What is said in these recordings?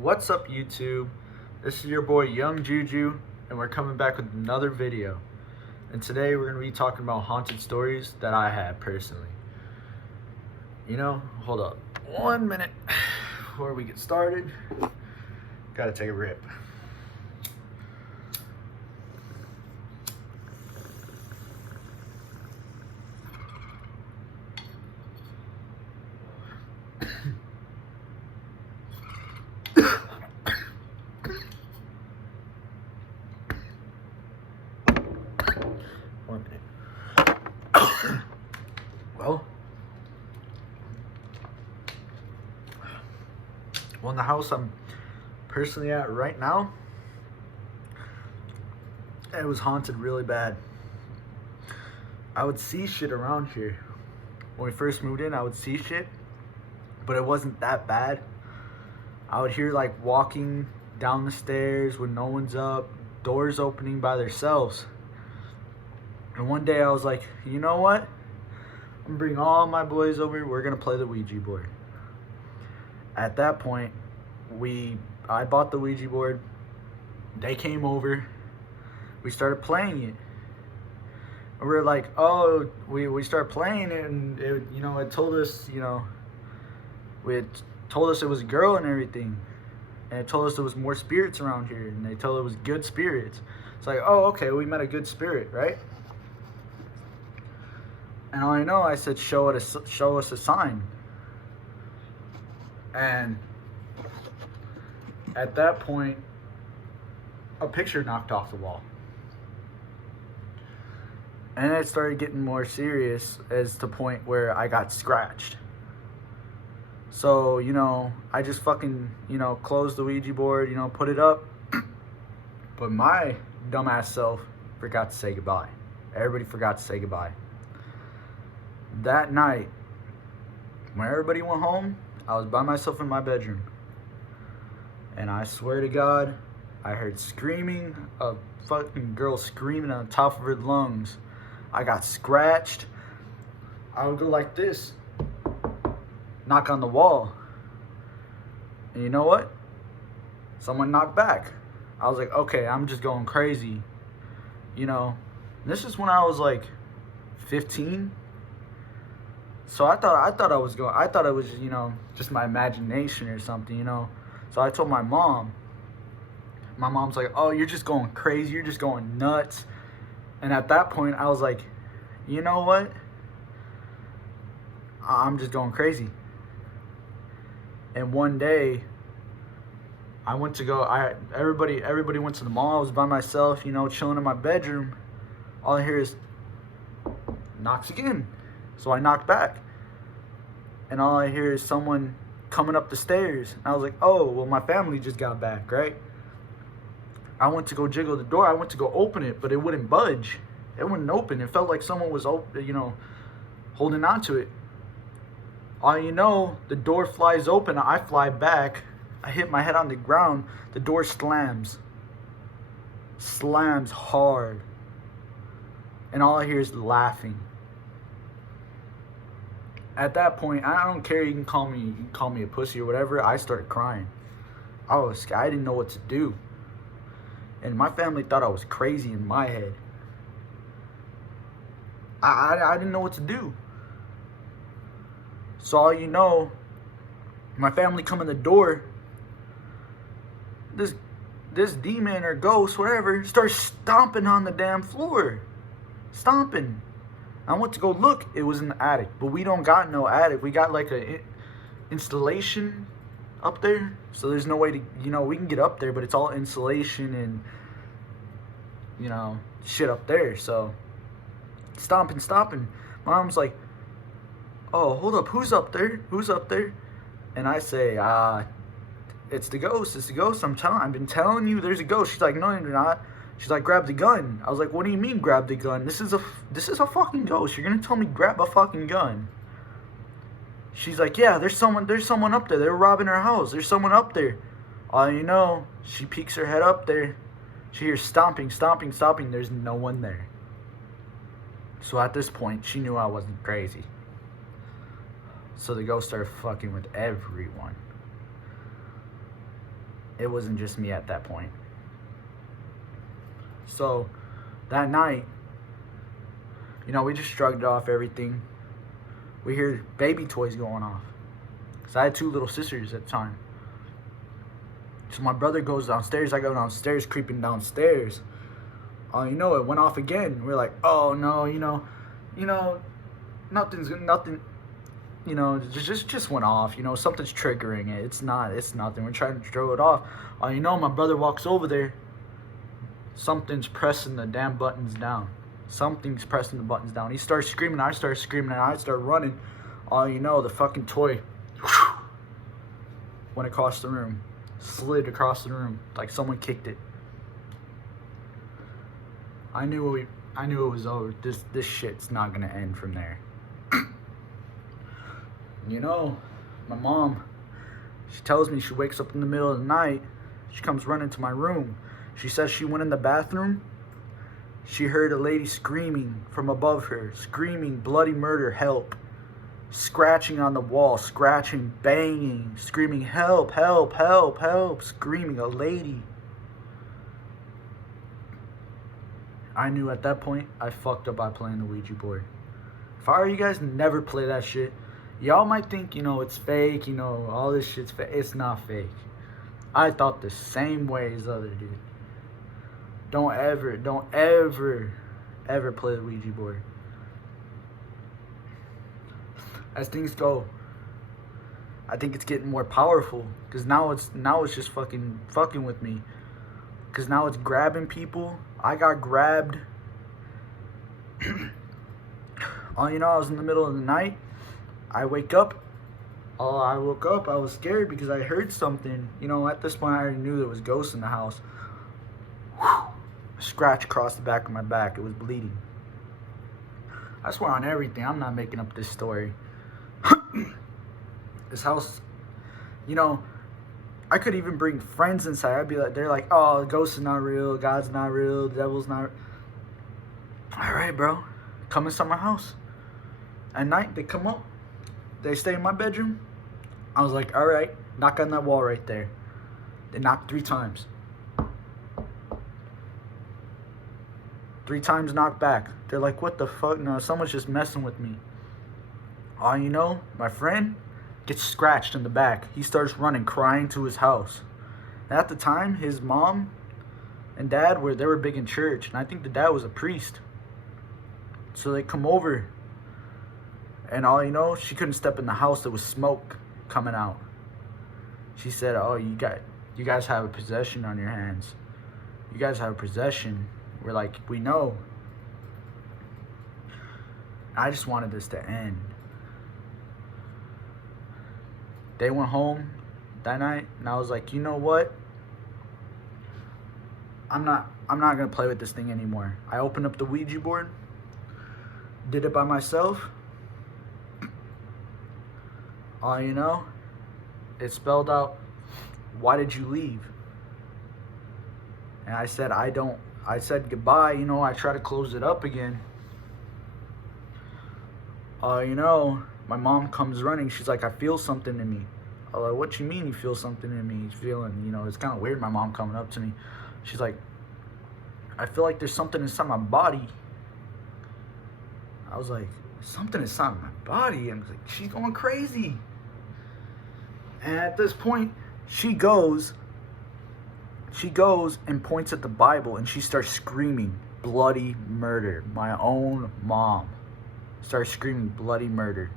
What's up, YouTube? This is your boy Young Juju, and we're coming back with another video. And today we're going to be talking about haunted stories that I had personally. Hold up 1 minute before we get started. Gotta take a rip. Well, in the house I'm personally at right now, it was haunted really bad. I would see shit around here. When we first moved in, I would see shit, but it wasn't that bad. I would hear like walking down the stairs when no one's up, doors opening by themselves. And one day I was like, you know what? I'm gonna bring all my boys over. We're gonna play the Ouija board. At that point, I bought the Ouija board. They came over. We started playing it. And we were like, oh, we started playing it, and it told us, it told us it was a girl and everything. And it told us there was more spirits around here, and they told it was good spirits. It's like, oh, okay, we met a good spirit, right? And all I know, I said, show us a sign. And at that point, a picture knocked off the wall. And it started getting more serious as to the point where I got scratched. So, I just fucking, closed the Ouija board, put it up. But my dumbass self forgot to say goodbye. Everybody forgot to say goodbye. That night, when everybody went home, I was by myself in my bedroom. And I swear to God, I heard screaming, a fucking girl screaming on the top of her lungs. I got scratched. I would go like this, knock on the wall. And you know what? Someone knocked back. I was like, okay, I'm just going crazy. This is when I was like 15. So I thought it was, just my imagination or something, So I told my mom. My mom's like, oh, you're just going crazy. You're just going nuts. And at that point, I was like, you know what? I'm just going crazy. And one day, I went to go, everybody went to the mall. I was by myself, chilling in my bedroom. All I hear is knocks again. So I knocked back. And all I hear is someone coming up the stairs. And I was like, oh, well, my family just got back, right? I went to go jiggle the door. I went to go open it, but it wouldn't budge. It wouldn't open. It felt like someone was, holding on to it. All the door flies open. I fly back. I hit my head on the ground. The door slams. Slams hard. And all I hear is laughing. At that point, I don't care. You can call me a pussy or whatever. I started crying. I didn't know what to do. And my family thought I was crazy in my head. I didn't know what to do. So all my family come in the door. This demon or ghost, whatever, starts stomping on the damn floor. Stomping. I went to go look. It was in the attic. But we don't got no attic. We got like a installation up there. So there's no way to, we can get up there, but it's all insulation and, shit up there. So stomping. Mom's like, oh, hold up. Who's up there? And I say, it's the ghost. I've been telling you there's a ghost. She's like, no, you're not. She's like, grab the gun. I was like, what do you mean grab the gun? This is a fucking ghost. You're gonna tell me grab a fucking gun? She's like, yeah, there's someone up there. They were robbing our house. There's someone up there. All she peeks her head up there. She hears stomping. There's no one there. So at this point, she knew I wasn't crazy. So the ghost started fucking with everyone. It wasn't just me at that point. So that night, we just shrugged off everything. We hear baby toys going off. Because I had 2 little sisters at the time. So my brother goes downstairs. I go downstairs, creeping downstairs. It went off again. We're like, oh no, nothing. Just went off. Something's triggering it. It's nothing. We're trying to throw it off. My brother walks over there. Something's pressing the damn buttons down. Something's pressing the buttons down. He starts screaming. I start screaming, and I start running. The fucking toy went across the room, slid across the room like someone kicked it. I knew it was over. This shit's not gonna end from there. My mom, she tells me she wakes up in the middle of the night. She comes running to my room. She says she went in the bathroom. She heard a lady screaming from above her, screaming bloody murder, help. Scratching on the wall, scratching, banging, screaming, help, help, help, help, screaming, a lady. I knew at that point I fucked up by playing the Ouija board. If I were you guys, never play that shit. Y'all might think, it's fake, all this shit's fake. It's not fake. I thought the same way as other dude. Don't ever play the Ouija board. As things go, I think it's getting more powerful. Because now it's just fucking with me. Because now it's grabbing people. I got grabbed. I was in the middle of the night. I woke up, I was scared because I heard something. At this point I already knew there was ghosts in the house. A scratch across the back of my back. It was bleeding. I swear on everything, I'm not making up this story. This house, I could even bring friends inside. I'd be like, they're like, oh, ghosts are not real, God's not real, the devil's not. Alright, bro, come inside my house. At night, they come up. They stay in my bedroom. I was like, alright, knock on that wall right there. They knocked 3 times. 3 times knocked back. They're like, what the fuck? No, someone's just messing with me. My friend gets scratched in the back. He starts running, crying to his house. And at the time, his mom and dad were big in church. And I think the dad was a priest. So they come over. And she couldn't step in the house. There was smoke coming out. She said, oh, you guys have a possession on your hands. You guys have a possession. We're like, we know. I just wanted this to end. They went home that night, and I was like, you know what? I'm not gonna play with this thing anymore. I opened up the Ouija board, did it by myself. It spelled out, why did you leave? And I said, I said goodbye. I try to close it up again. My mom comes running. She's like, I feel something in me. I'm like, what you mean you feel something in me? He's feeling, it's kind of weird, my mom coming up to me. She's like, I feel like there's something inside my body. I was like, something inside my body? And I was like, she's going crazy. And at this point, she goes and points at the Bible, and she starts screaming, bloody murder. My own mom starts screaming, bloody murder.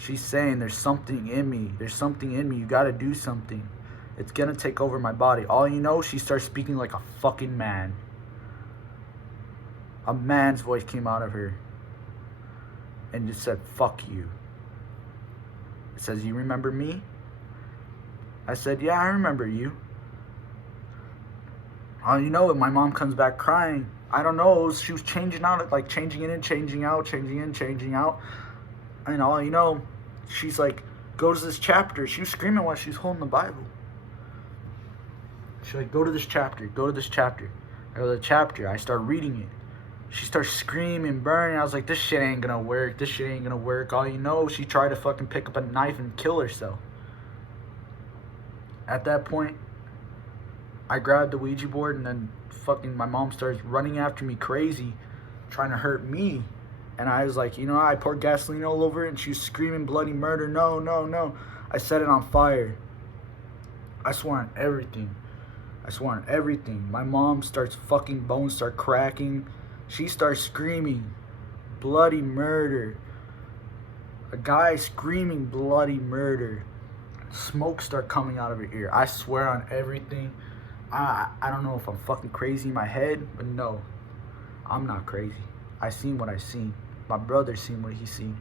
She's saying, there's something in me. There's something in me. You got to do something. It's going to take over my body. She starts speaking like a fucking man. A man's voice came out of her and just said, fuck you. It says, you remember me? I said, yeah, I remember you. My mom comes back crying. I don't know, she was changing out, like changing in and changing out, changing in, changing out. And she's like, go to this chapter. She was screaming while she was holding the Bible. She's like, go to this chapter, go to this chapter. I go to the chapter, I start reading it. She starts screaming, burning. I was like, this shit ain't gonna work, this shit ain't gonna work. She tried to fucking pick up a knife and kill herself. At that point, I grabbed the Ouija board, and then fucking my mom starts running after me crazy, trying to hurt me. And I was like, I poured gasoline all over it, and she was screaming bloody murder. No, no, no. I set it on fire. I swore on everything. I swore on everything. My mom starts fucking bones start cracking. She starts screaming bloody murder. A guy screaming bloody murder. Smoke start coming out of her ear. I swear on everything. I don't know if I'm fucking crazy in my head, but no, I'm not crazy. I seen what I seen. My brother seen what he seen.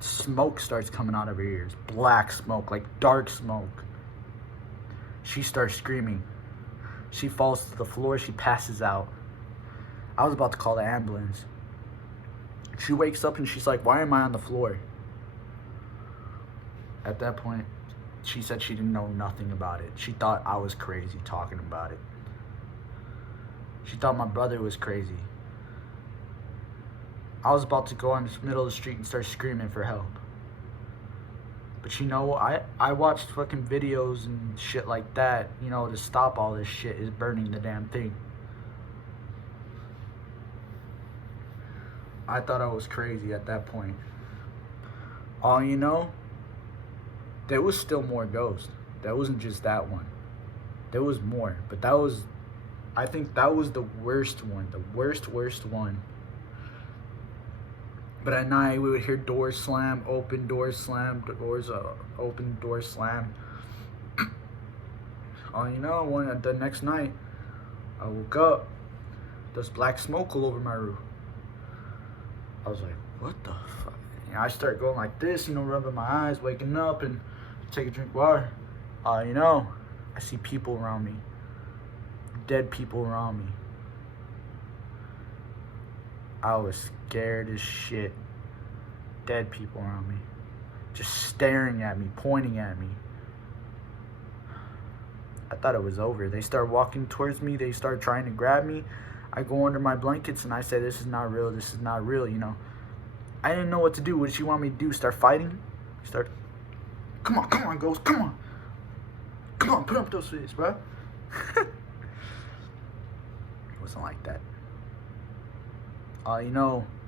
Smoke starts coming out of her ears. Black smoke, like dark smoke. She starts screaming. She falls to the floor. She passes out. I was about to call the ambulance. She wakes up and she's like, why am I on the floor? At that point, she said she didn't know nothing about it. She thought I was crazy talking about it. She thought my brother was crazy. I was about to go on the middle of the street and start screaming for help. But I watched fucking videos and shit like that, to stop all this shit is burning the damn thing. I thought I was crazy at that point. All there was still more ghosts. That wasn't just that one. There was more. But I think that was the worst one. The worst one. But at night, we would hear doors slam, open, doors slam, doors open, doors slam. The next night, I woke up. There's black smoke all over my roof. I was like, what the fuck? I start going like this, rubbing my eyes, waking up, and take a drink of water. I see people around me. Dead people around me. I was scared as shit. Dead people around me. Just staring at me, pointing at me. I thought it was over. They start walking towards me. They start trying to grab me. I go under my blankets and I say, this is not real. This is not real, I didn't know what to do. What did she want me to do? Start fighting? Come on, ghost. Come on. Come on, put up those fists, bro. It wasn't like that. I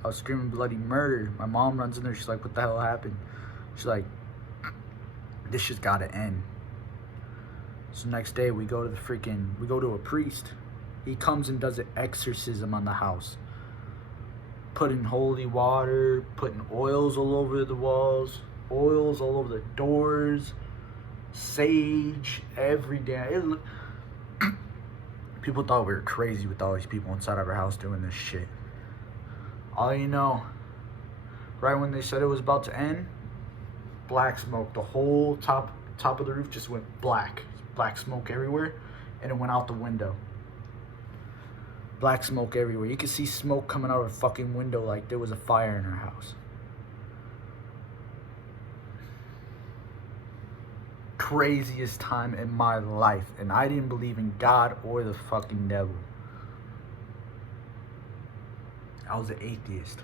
was screaming bloody murder. My mom runs in there. She's like, what the hell happened? She's like, this shit's gotta end. So next day we go to a priest. He comes and does an exorcism on the house. Putting holy water, putting oils all over the walls, oils all over the doors, sage, every day. People thought we were crazy with all these people inside of our house doing this shit. All right when they said it was about to end, black smoke. The whole top of the roof just went black. Black smoke everywhere, and it went out the window. Black smoke everywhere. You could see smoke coming out of a fucking window like there was a fire in her house. Craziest time in my life, and I didn't believe in God or the fucking devil. I was an atheist.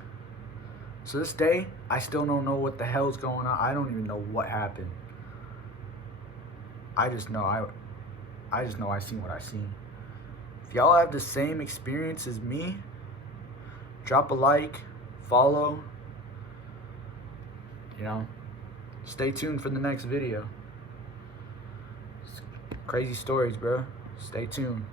So this day, I still don't know what the hell's going on. I don't even know what happened. I just know I seen what I seen. If y'all have the same experience as me, drop a like, follow. Stay tuned for the next video. Crazy stories, bro. Stay tuned.